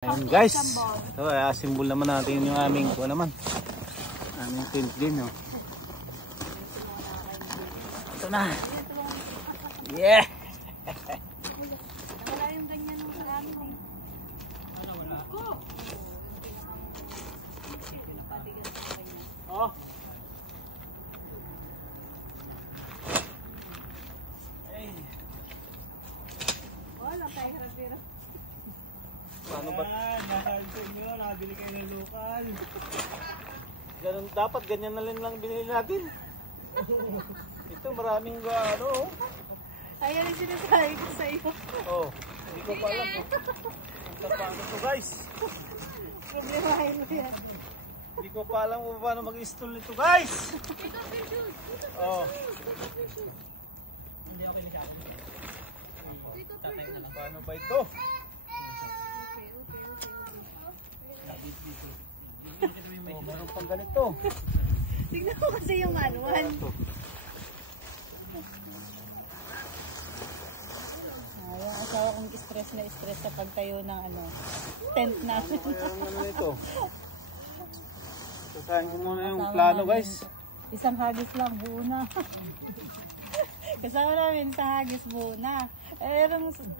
Ayun guys, ito simbol naman natin yung aming aming tent din, no. Ito na. Yeah. Wala yung ganyan nung sa amin. Wala. Oh. Wala tayo harap-harap. Paano ba? Nasabi sa inyo, nakabili kayo ng lokal. Ganun, dapat ganyan na lang binili natin. Ito maraming ano. Ayan ang sinasabi ko sa iyo. Oh, hindi ko pa alam. Paano to guys? Problemahin mo yan. Hindi ko pa alam kung paano mag-install nito guys. Oh. Hindi okay na siya. Tatay na lang. Paano ba ito? Oh, meron pang ganito. Tignan mo kasi yung manual. Yung asawa kong stress sa pagtayo ng tent natin. Ano ito? Tatahan ko muna yung plano guys. Isang hagis lang, buo na. Kasama namin sa hagis, buo na.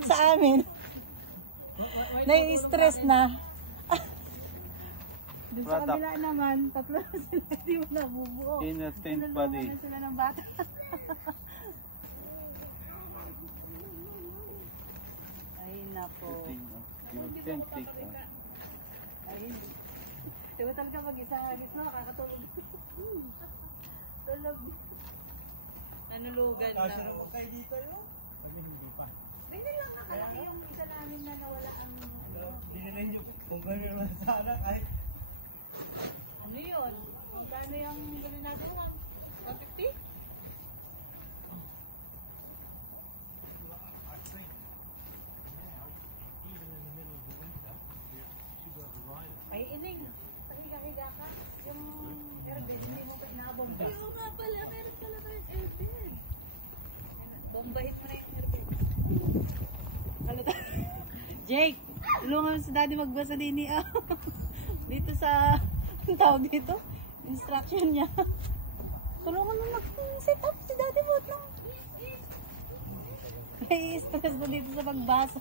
Sa amin, nai-stress na. Doon sa kabila naman, tatlo na sila, hindi mo nabubuo. Inner tent body. Sinulungan na sila ng bata. Ay, nako. Your tent take. Ay, diba talaga mag-isa hagis mo, nakakatulog. Tulog. Nanulugan na. Kayo dito yun? Hindi pa. Hindi lang nakalaki yung isa namin na nawala ang... Dinilay nyo kung gano'n naman sana kahit... Ano yun? Magkano yung gawin natin? 150? Ay, ining. Pahiga-higa ka. Yung airbed, hindi mo pa inaabong. Ay, oo nga pala. Meron pala tayong airbed. Bombahin mo na yung airbed. Ano tayo? Jake, tulungan mo si daddy magbasa din niya. Dito sa, ang tawag dito? Instruction niya. Tulungan mo mag-set up si daddy mo. May stress na dito sa pagbasa.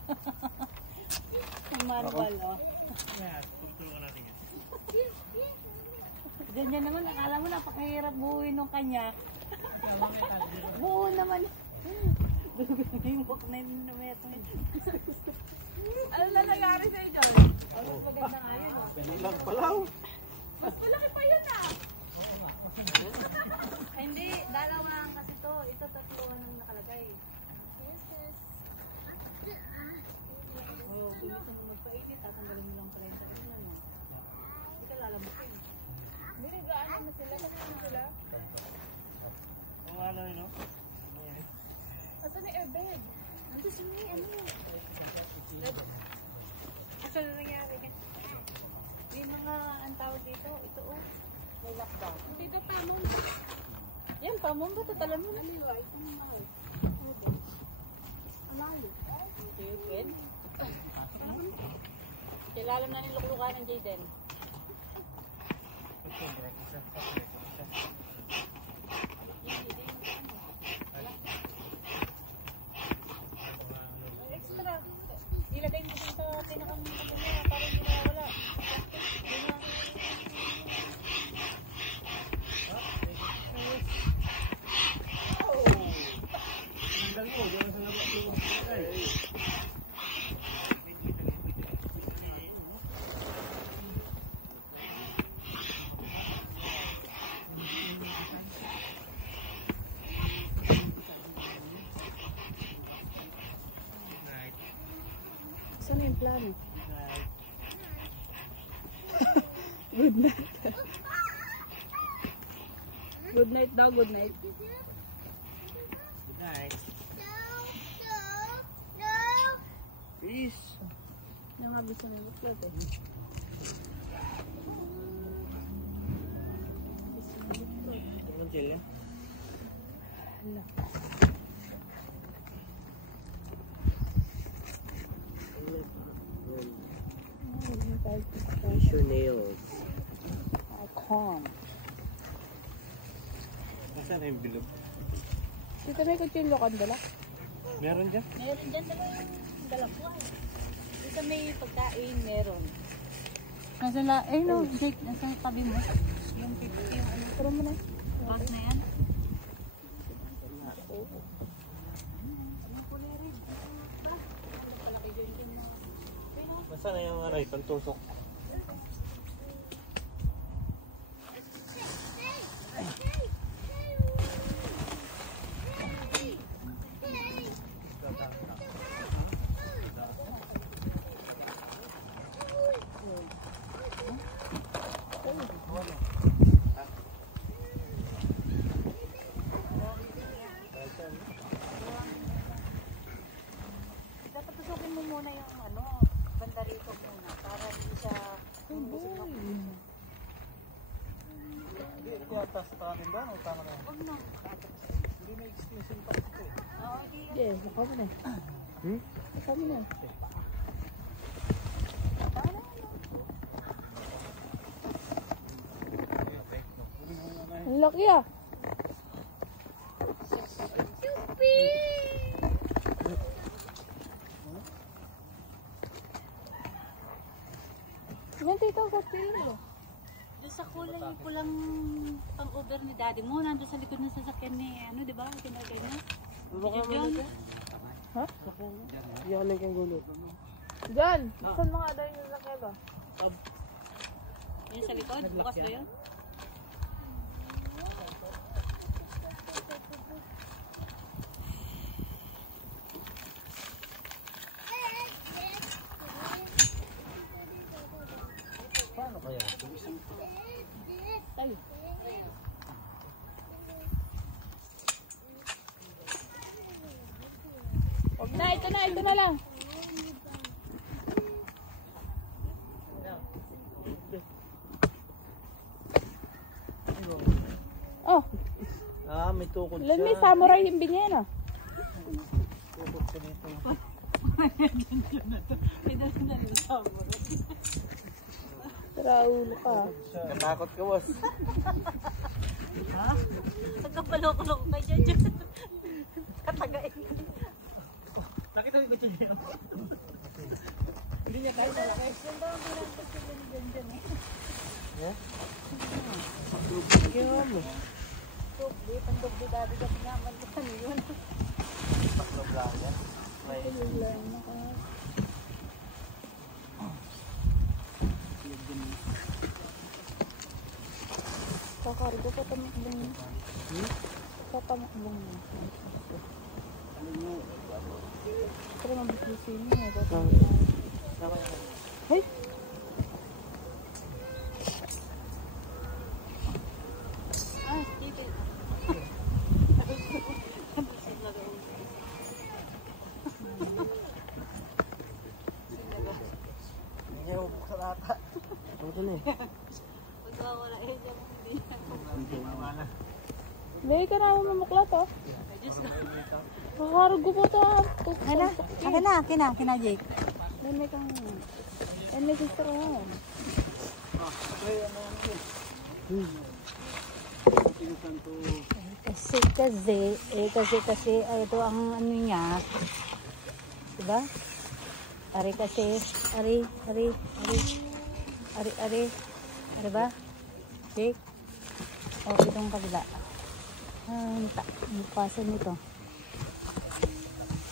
Ang manual, oh. Yeah, tutulungan natin yan. Ganyan naman, akala mo napakahirap buuin ng kanya. Buo naman. Yung book na yun na meto. Ano na nangyari sa'yo dyan? Mas maganda nga yun, oh. Pinilang palaw. Mas malaki pa yun, ah. Hindi, dalawa lang kasi to. Ito tatluhan ang nakalagay. Yes. Oh, kung gusto mo magpainit, tatanggalin mo lang pala yung sarili mo. Hindi ka lalabukin. Binigaan na sila. Kasi na sila. Kung ano yun, no? Asan na airbag? Nandun sa may Asan na nangyari? May mga ang tawag dito. Ito, oh. May lockdown. Dito, pamon. Yan, pamon ba? Tatalan mo na. Ito mga. Amali. Chicken. Kilala na niluklukan ng Jayden. Extra. Ilagay mo sa pinakang kapamilya para hindi nawawala. Saan yung plano? Good night. Good night daw, good night. Good night. Peace. Yung habis na buklot eh. Ano gel yan? Tissue nails. Icon. Nasaan na yung bilog? Dito may kutsilyo ka dala? Meron dyan? Meron dyan dala yung dalawa. Dito may pagkain, meron. Nasa na, eh no, Jake, nasa tabi mo. Yung 50, yung ano. Turo mo na. Bag na yan. Nasaan na yung ano, pantusok? Dapat tusukin mo muna yung ano, banda rito muna para hindi siya umusok. Hindi ko atas pa amin ba? O tama na? Huwag na. Hindi na extension pa ito eh. Oo, di yun. Yes, ako mo na. Ako mo na. Ang laki ah. Yan dito, kapilin mo. Doon sa kulay pulang pang-over ni daddy mo, nandun sa likod ng sasakyan ni, ano, di ba? Kinagay niya. Yun. Ha? Hindi ako naging gulo. Diyan! Saan mga aday yung laki ba? Yan sa likod? Bukas ba yun? Paano kaya? Ay. Huwag na, ito na lang. Oh, Ah, may tukod ilan may siya. samurai yung binyan ah. Tukod siya dito. Raulo ka. Natakot ka, boss. Nagkapaloko-loko ka dyan. Katagain. Nakita mo yung kutsilyo niya? Hindi niya kahit malaki. Yan daw ang pinagpag sa dyan eh. Yeah? Ginawa mo. Dugli, pandugli dati ka pinaman ko ano yun. Taklo lang yan. May Kakargo pa tamakbong mo. Patamakbong mo. Pero mabisisin mo. Hey! Ah, keep it. hindi niya bubuksan ata. Ito na eh. Pagkawala eh, dyan mo hindi. May ka naman mamuklat oh. Kakargo po ito. Akin na, Jake. May kang... may sister mo. Kasi ito ang ano niya. Diba? Ari kasi, ari ba? Jake? O, itong kabila. Ang pasan nito.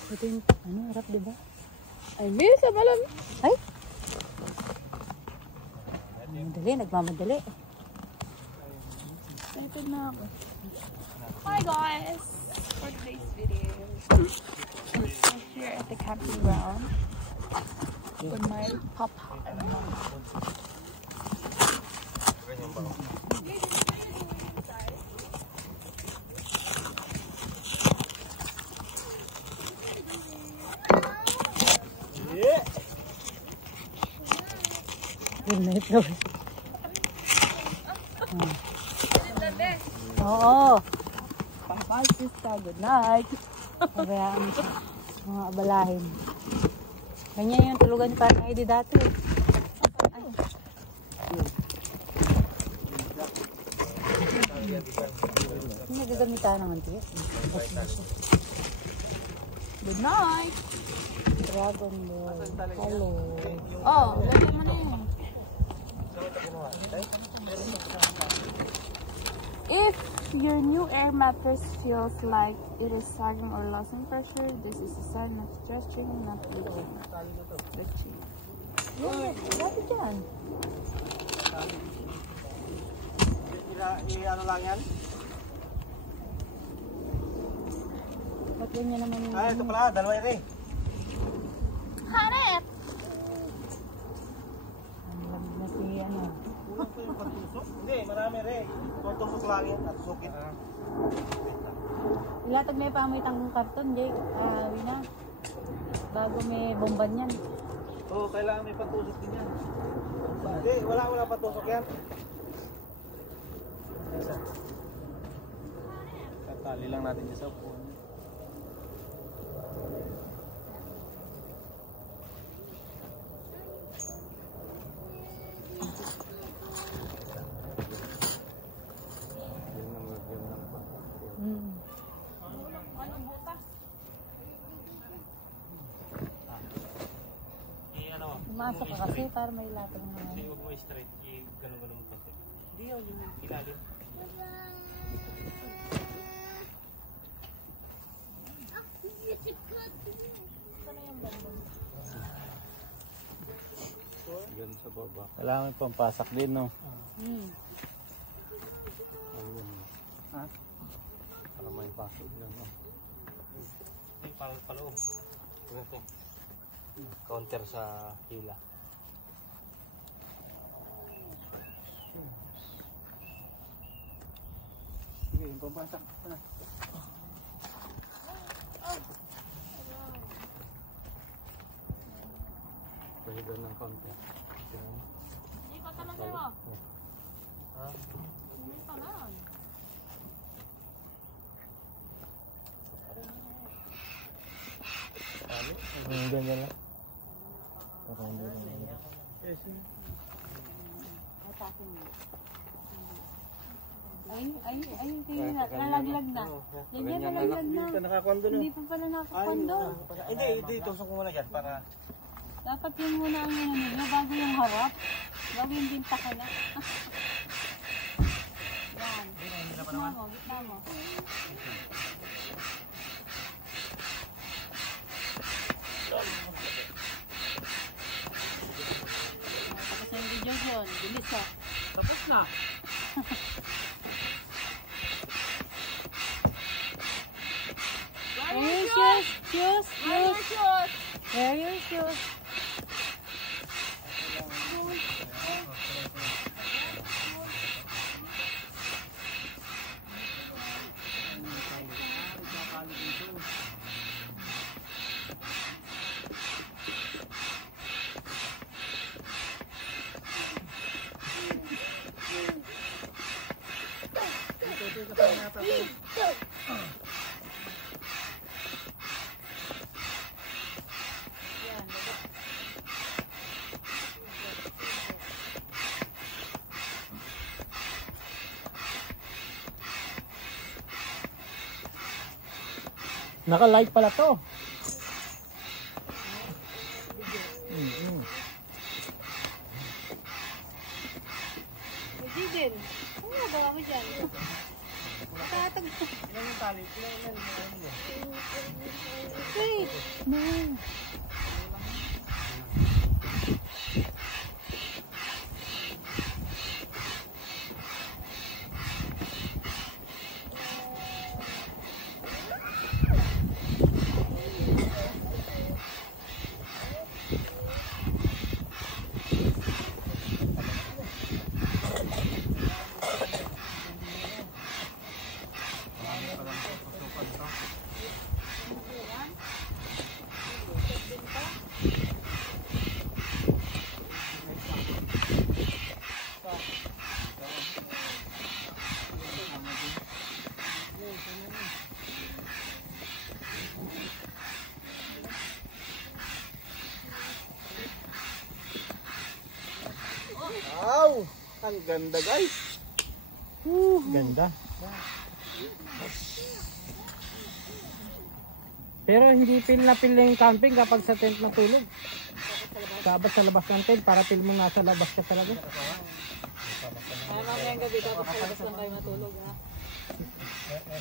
Ito yung, ano, harap diba? Ay, may sa malam. Ay! Madali, nagmamadali. Ito na ako. Hi guys! For today's video, I'm here at the camping ground with my papa and mama. Good night daw. Oo. Papa, sister, good night. Pabayaan mo siya. Mga abalahin. Ganyan yung tulugan ni Parang ID dati. Ay. Kita naman tiyo. Good night! Dragon Ball. Hello. Oh, wala mo na yun. If your new air mattress feels like it is sagging or losing pressure, this is a sign of stretching, not leaking. Stretching. Yan, dati dyan. Ano lang yan? Ba't ganyan naman yung... Ito pala, dalawa rin. Hanep! Na si ano. Kulang po yung pantusok? Hindi, marami rin. Pantusok lang yan at sukit. Ilatag may pamit ang karton, Jake. Wina. Bago may bomban yan. Oo, kailangan may pantusok din yan. Hindi, wala pantusok yan. Tatali lang natin dyan sa upuan. Umasok ka kasi para may latag na. Hindi, huwag mo i-straight. Ganun-ganun mo konti. Hindi yun, yung ilalim. Yan sa baba. Kailangan may pampasak din, no? Ayun. Ha? Para may pasok din, no? Ay, paloob. Ito. Counter sa hila. Sige, yung pampasak. Pahigan ng counter. Hindi pa talaga mo. Ha? Hindi pa lang. Ganyan lang. Parang hindi lang. Ay, nalaglag na. Hindi pa nalaglag na. Hindi pa nakakondo, no? Hindi pa pala nakakondo. Hindi, tusok ko muna dyan para... Dapat yung muna ang ano nyo, bago yung harap. Bago yung binta ka na. Yan. Gitna mo, gitna mo. Tapos yung video yun, bilis oh. Tapos na. Where are your shoes? Shoes? Where are your shoes? Naka-live pala to. Hindi din. Ano nagawa mo dyan? Tatag... Ilan yung tali? Ilan? Wait! No! Wow! Ang ganda, guys. Ganda. Pero hindi feel na yung camping kapag sa tent natulog. Dapat sa labas ng tent para feel mo nasa labas ka talaga. Kaya mamayang gabi dapat sa labas lang kayo matulog ha.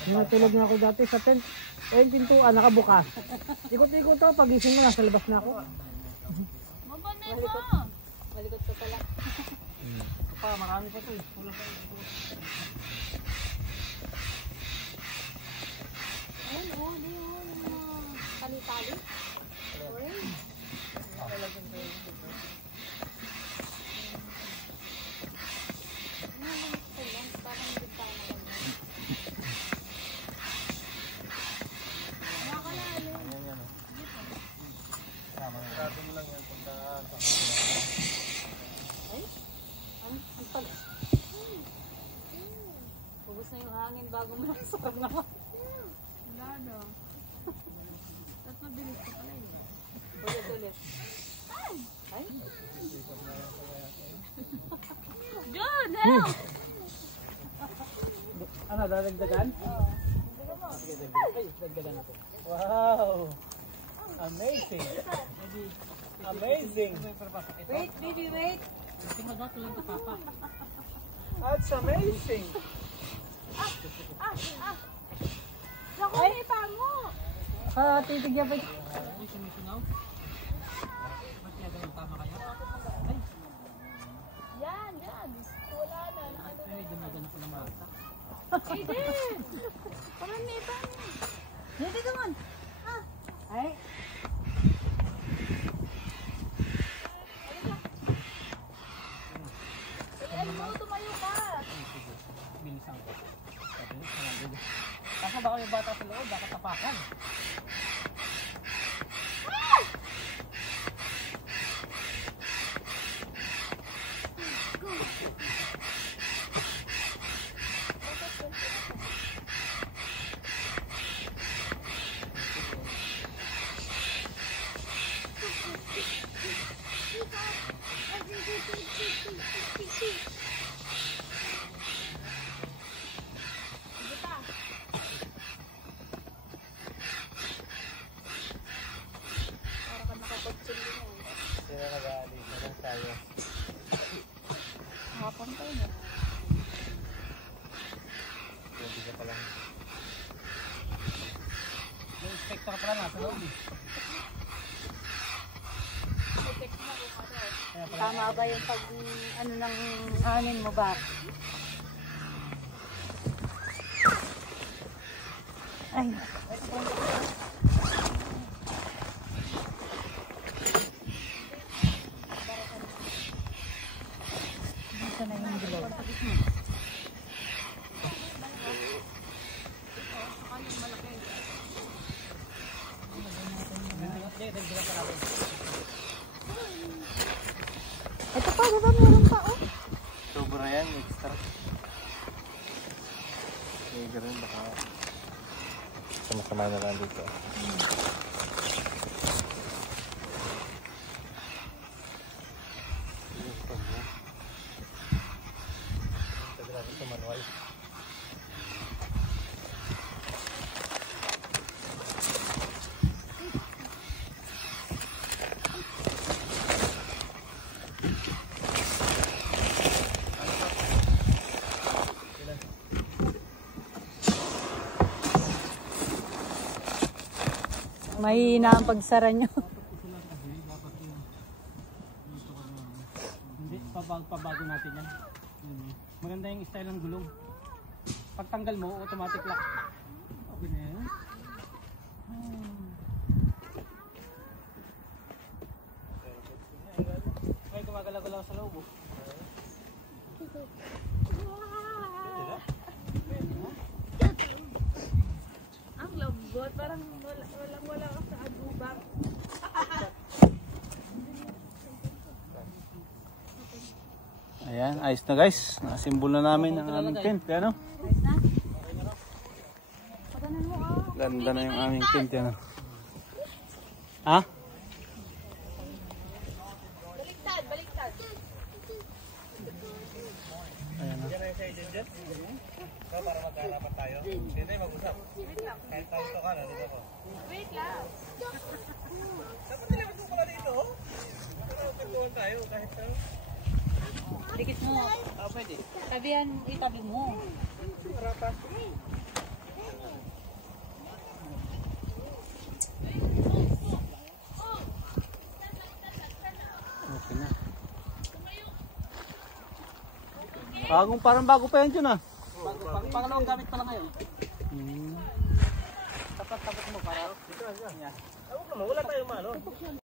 Natulog na ako dati sa tent. Eh yung pintuan nakabukas. Ikot-ikot ako, pagising mo nasa labas na ako. Mabanay mo! Malikot ka pala. Pa, marami pa to eh. Kulang pa Ayun, oh, di mo. Tali-tali. Orange. Pubos na yung hangin bago mo nakasarap naman. Wala na. At mabilis ka pala yun. Ulit-ulit. Ay! John, help! Ano, dadagdagan? Sige, dagdagan. Ay, dagdagan natin. Wow! Amazing! Amazing! Wait, baby, wait! That's amazing! Naku, may pango! Titigyan pa. Yan, yan. Wala na. Aiden! Parang may pango. Dito naman! Ay! Ano mo, tumayo ka. Bilisan ko. Kaso baka yung bata sa loob, baka tapakan. Makapantay na. May inspector pala nasa loob eh. Tama ba yung pag ano ng hangin mo ba? Ay! Dito na yung dilaw. Ito pa, diba meron pa oh? Sobra yan, extra. May ganun baka sama-sama na lang dito. Sa manual. Mahina ang pagsara nyo. Hindi, pabago natin yan. Maganda yung style ng gulong. Pagtanggal mo, automatic lock. Okay na yan. Ay, gumagalaw-galaw sa loob. Ang lambot. Parang wala ka sa agubang. Ayan, ayos na guys. Nakasimbol na namin ang aming tent. Ano? Ayos na? Patanan mo ah. Ganda na yung aming tent. Ano? Ha? Baliktad, baliktad. Ayan na. So, para magkaharapan tayo. Hindi mag-usap. Kahit tayo ito ka na, dito ko. Wait lang. Dapat nilabas mo pala dito. Para pagkuhan tayo kahit tayo. Dikit mo. Pwede. Tabihan, itabi mo. Okay na. Parang bago pa yan dyan ah. Pangalawang gamit pala ngayon. Hmm. Tapat mo para. Wala tayong malo.